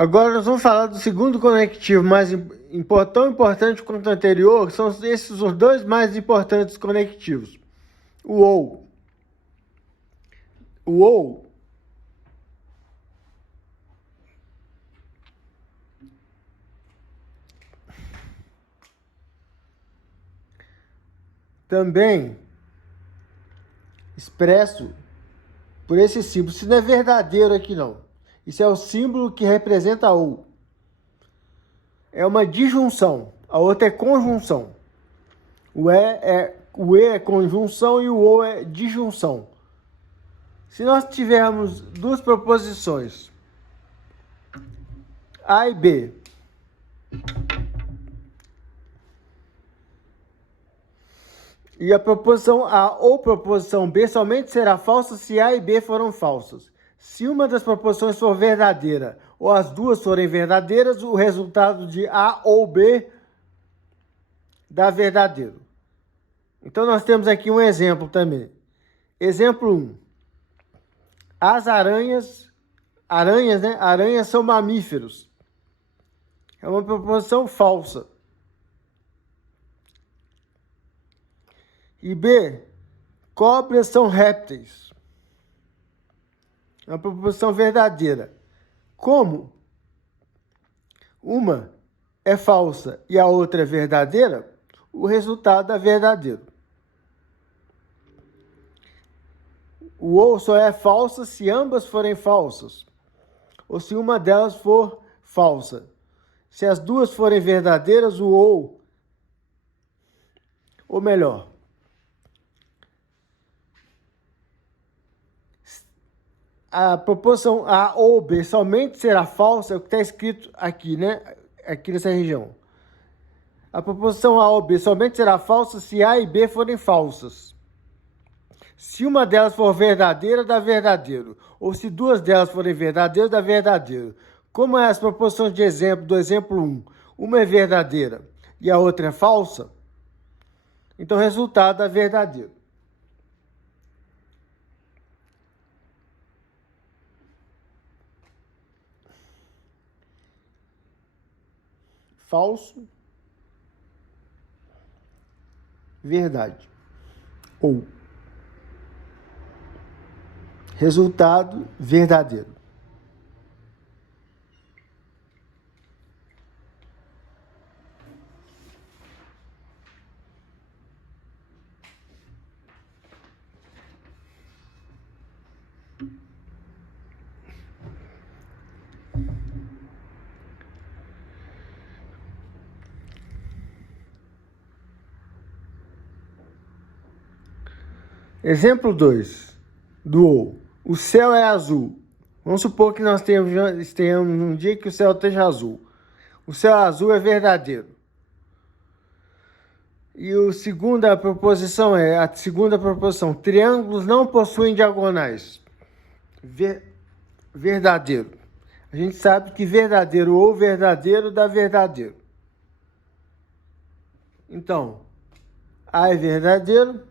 Agora nós vamos falar do segundo conectivo tão importante quanto o anterior, que são esses os dois mais importantes conectivos. O OU. O OU também expresso por esse símbolo. Isso não é verdadeiro aqui não. Isso é o símbolo que representa OU. É uma disjunção. A outra é conjunção. O E é conjunção e o OU é disjunção. Se nós tivermos duas proposições, A e B, e a proposição A ou proposição B somente será falsa se A e B foram falsas. Se uma das proposições for verdadeira ou as duas forem verdadeiras, o resultado de A ou B dá verdadeiro. Então nós temos aqui um exemplo também. Exemplo 1. As aranhas, né? Aranhas são mamíferos. É uma proposição falsa. E B, cobras são répteis. É uma proposição verdadeira. Como uma é falsa e a outra é verdadeira, o resultado é verdadeiro. O OU só é falsa se ambas forem falsas, ou se uma delas for falsa. Se as duas forem verdadeiras, o OU, ou melhor, a proposição A ou B somente será falsa, é o que está escrito aqui, né? Aqui nessa região. A proposição A ou B somente será falsa se A e B forem falsas. Se uma delas for verdadeira, dá verdadeiro. Ou se duas delas forem verdadeiras, dá verdadeiro. Como é as proposições de exemplo do exemplo 1, uma é verdadeira e a outra é falsa, então o resultado dá verdadeiro. Falso, verdade. Ou resultado verdadeiro. Exemplo 2 do OU. O céu é azul. Vamos supor que nós tenhamos um dia que o céu esteja azul. O céu azul é verdadeiro. E a segunda proposição triângulos não possuem diagonais. Verdadeiro. A gente sabe que verdadeiro ou verdadeiro dá verdadeiro. Então, A é verdadeiro,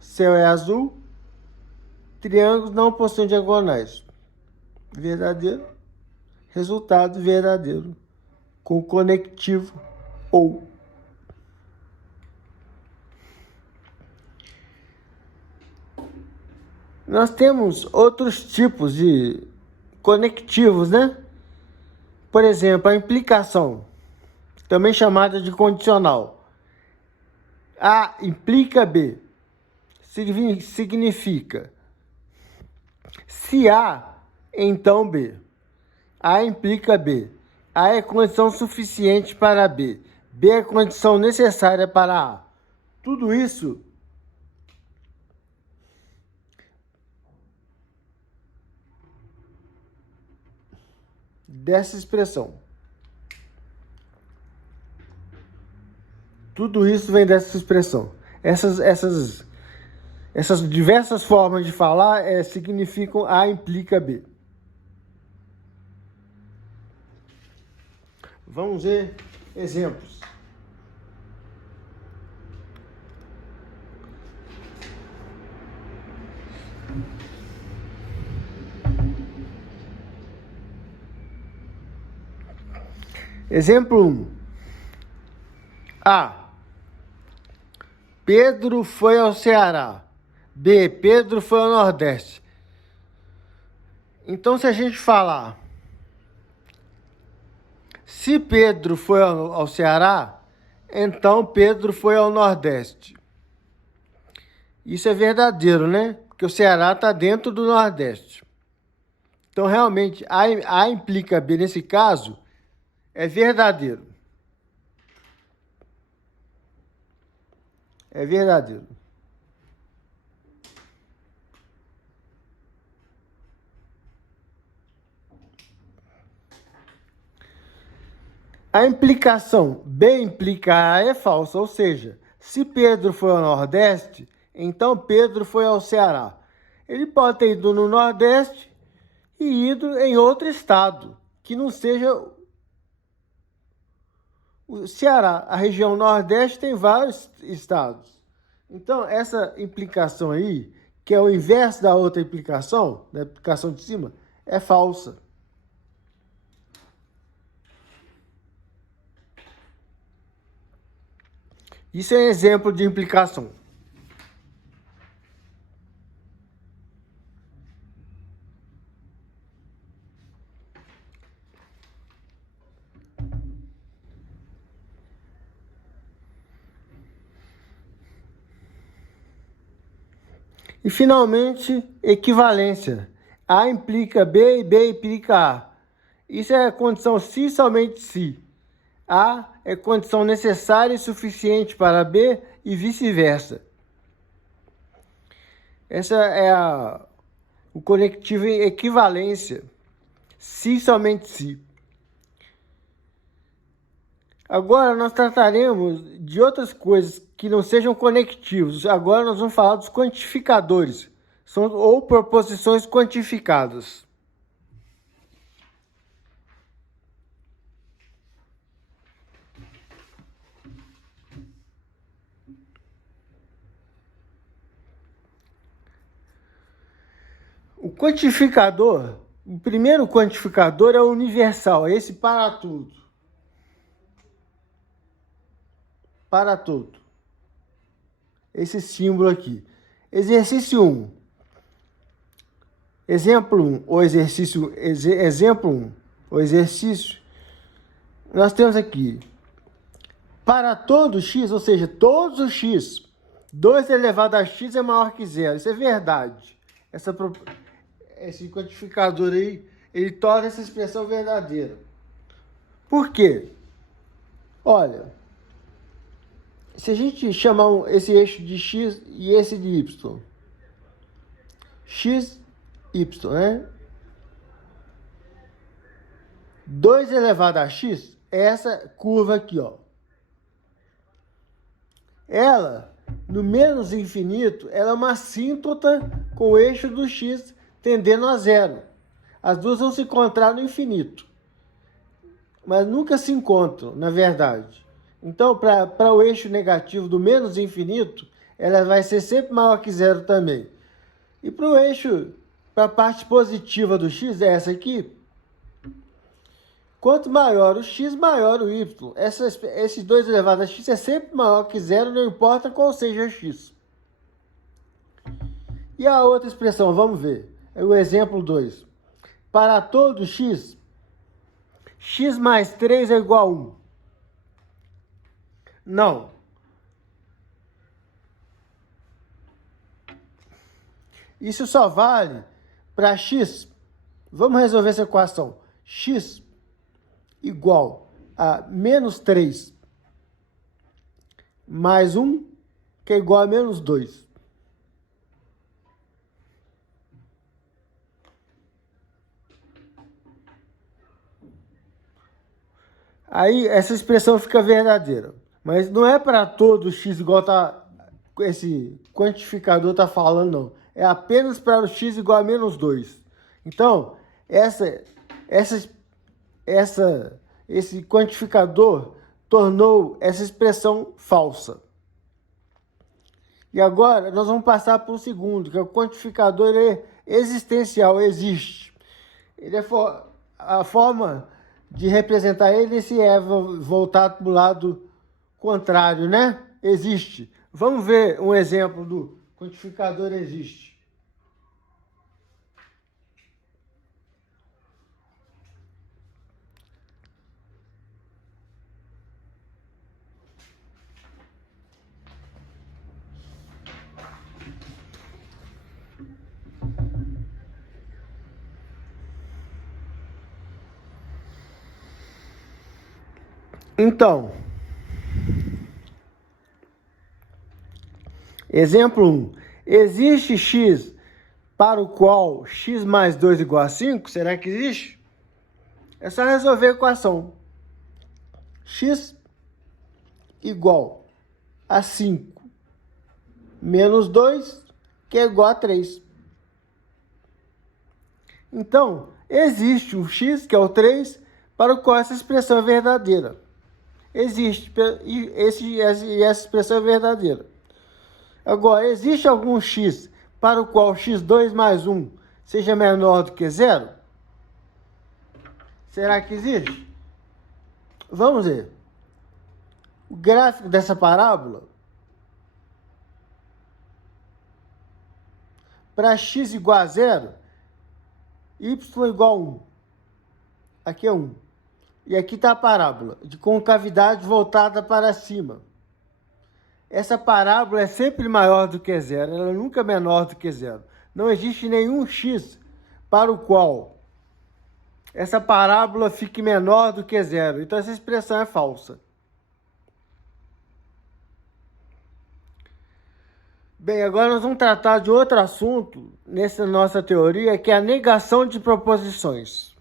céu é azul, triângulos não possuem diagonais. Verdadeiro, resultado verdadeiro, com conectivo ou. Nós temos outros tipos de conectivos, né? Por exemplo, a implicação, também chamada de condicional. A implica B. Significa se A, então B. A implica B. A é condição suficiente para B. B é condição necessária para A. Tudo isso dessa expressão. Tudo isso vem dessa expressão. Essas diversas formas de falar significam A implica B. Vamos ver exemplos. Exemplo 1. A. Pedro foi ao Ceará. B. Pedro foi ao Nordeste. Então, se a gente falar, se Pedro foi ao Ceará, então Pedro foi ao Nordeste. Isso é verdadeiro, né? Porque o Ceará está dentro do Nordeste. Então, realmente, A implica B nesse caso é verdadeiro. É verdadeiro. A implicação B implica A é falsa, ou seja, se Pedro foi ao Nordeste, então Pedro foi ao Ceará. Ele pode ter ido no Nordeste e ido em outro estado, que não seja o Ceará. A região Nordeste tem vários estados. Então, essa implicação aí, que é o inverso da outra implicação, da implicação de cima, é falsa. Isso é exemplo de implicação. E, finalmente, equivalência. A implica B e B implica A. Isso é a condição se somente se. A é condição necessária e suficiente para B e vice-versa. Essa é o conectivo em equivalência. Se somente se. Agora nós trataremos de outras coisas que não sejam conectivos. Agora nós vamos falar dos quantificadores, ou proposições quantificadas. O quantificador, o primeiro quantificador é o universal, esse para tudo. Para tudo. Esse símbolo aqui. Exercício 1. Exemplo 1, ou exercício, exemplo 1, ou exercício, nós temos aqui, para todo x, ou seja, todos os x, 2 elevado a x é maior que zero. Isso é verdade. Esse quantificador aí, ele torna essa expressão verdadeira. Por quê? Olha, se a gente chamar esse eixo de x e esse de y, x, y, né? 2 elevado a x é essa curva aqui, ó. Ela, no menos infinito, ela é uma assíntota com o eixo do x tendendo a zero. As duas vão se encontrar no infinito, mas nunca se encontram, na verdade. Então, para o eixo negativo do menos infinito, ela vai ser sempre maior que zero também. E para o eixo, para a parte positiva do x, é essa aqui. Quanto maior o x, maior o y. Esses 2 elevado a x é sempre maior que zero, não importa qual seja x. E a outra expressão, vamos ver. É o exemplo 2. Para todo x, x mais 3 é igual a 1. Não. Isso só vale para x. Vamos resolver essa equação. X igual a menos 3 mais 1, que é igual a menos 2. Aí essa expressão fica verdadeira. Mas não é para todo x igual esse quantificador está falando, não. É apenas para o x igual a menos 2. Então, esse quantificador tornou essa expressão falsa. E agora nós vamos passar para o segundo, que é o quantificador existencial, existe. Ele é a forma de representar ele se é voltado para o lado contrário, né? Existe. Vamos ver um exemplo do quantificador existe. Então, exemplo 1. Existe x para o qual x mais 2 igual a 5? Será que existe? É só resolver a equação. X igual a 5 menos 2, que é igual a 3. Então, existe um x, que é o 3, para o qual essa expressão é verdadeira. Existe, e essa expressão é verdadeira. Agora, existe algum x para o qual x2 mais 1 seja menor do que 0? Será que existe? Vamos ver. O gráfico dessa parábola, para x igual a 0, y igual a 1. Aqui é 1. E aqui está a parábola, de concavidade voltada para cima. Essa parábola é sempre maior do que 0, ela nunca é menor do que 0. Não existe nenhum x para o qual essa parábola fique menor do que 0. Então essa expressão é falsa. Bem, agora nós vamos tratar de outro assunto nessa nossa teoria, que é a negação de proposições.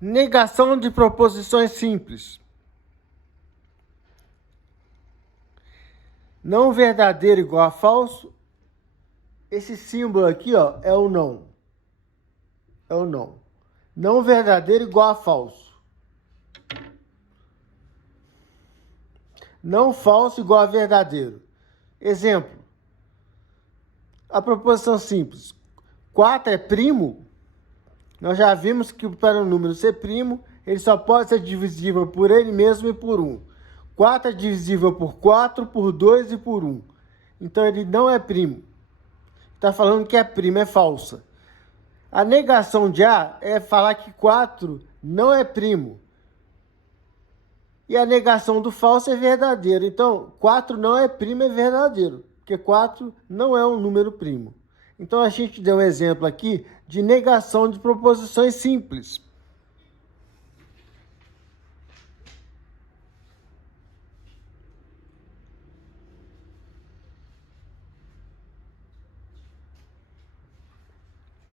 Negação de proposições simples. Não verdadeiro igual a falso. Esse símbolo aqui, ó, é o não. É o não. Não verdadeiro igual a falso. Não falso igual a verdadeiro. Exemplo. A proposição simples. 4 é primo. Nós já vimos que para o número ser primo, ele só pode ser divisível por ele mesmo e por 1. 4 é divisível por 4, por 2 e por 1. Então ele não é primo. Está falando que é primo, é falsa. A negação de A é falar que 4 não é primo. E a negação do falso é verdadeiro. Então, 4 não é primo, é verdadeiro. Porque 4 não é um número primo. Então, a gente deu um exemplo aqui de negação de proposições simples.